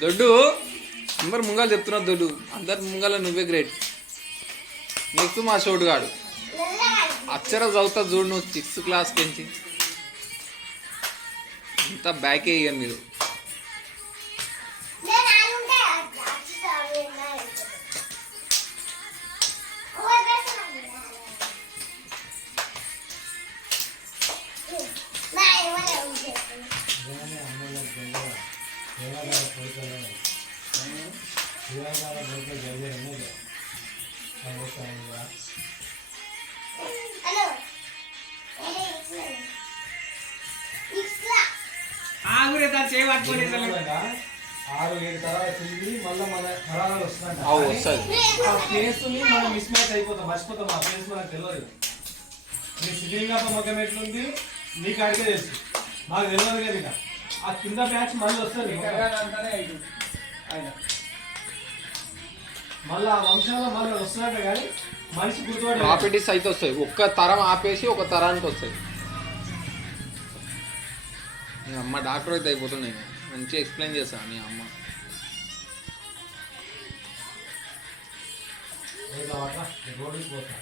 దొడ్డు అందరు ముంగలు చెప్తున్నావు దొడ్డు, అందరు ముంగల నువ్వే గ్రేట్. నెక్స్ట్ మా షోటు గాడు అక్షర చదువుతా చూడు నువ్వు 6th క్లాస్ నుంచి ఇంత బ్యాకే ఇయ్యాను మీరు. ఆగురే దాన్ని చేయబట్టుకోండి. 6-7 తరాలు తిరిగి మళ్ళీ మన తరాలు వస్తున్నాయి. వస్తుంది ఆ ఫేస్ ని మనం మిస్ మ్యాచ్ అయిపోతాం, మర్చిపోతాం. ఆ ఫేస్ మనకు తెలియదు. నీ సిద్ధిలింగప్ప మొక్కం ఎట్లుంది నీకు అడిగే తెలుసు, మాకు తెలియదు కదా. ఇక ఆ కింద మ్యాచ్ మళ్ళీ వస్తుంది. మళ్ళీ ఆ వంశంలో మళ్ళీ వస్తున్నట్టు కానీ మనిషి గుర్తుపడి ప్రాపర్టీస్ అయితే వస్తాయి. ఒక్క తరం ఆపేసి ఒక తరానికి వస్తాయి. నీ అమ్మ డాక్టర్ అయితే అయిపోతున్నాయి, మంచిగా ఎక్స్ప్లెయిన్ చేస్తాను నీ అమ్మ. రోడ్డుకి పోతా.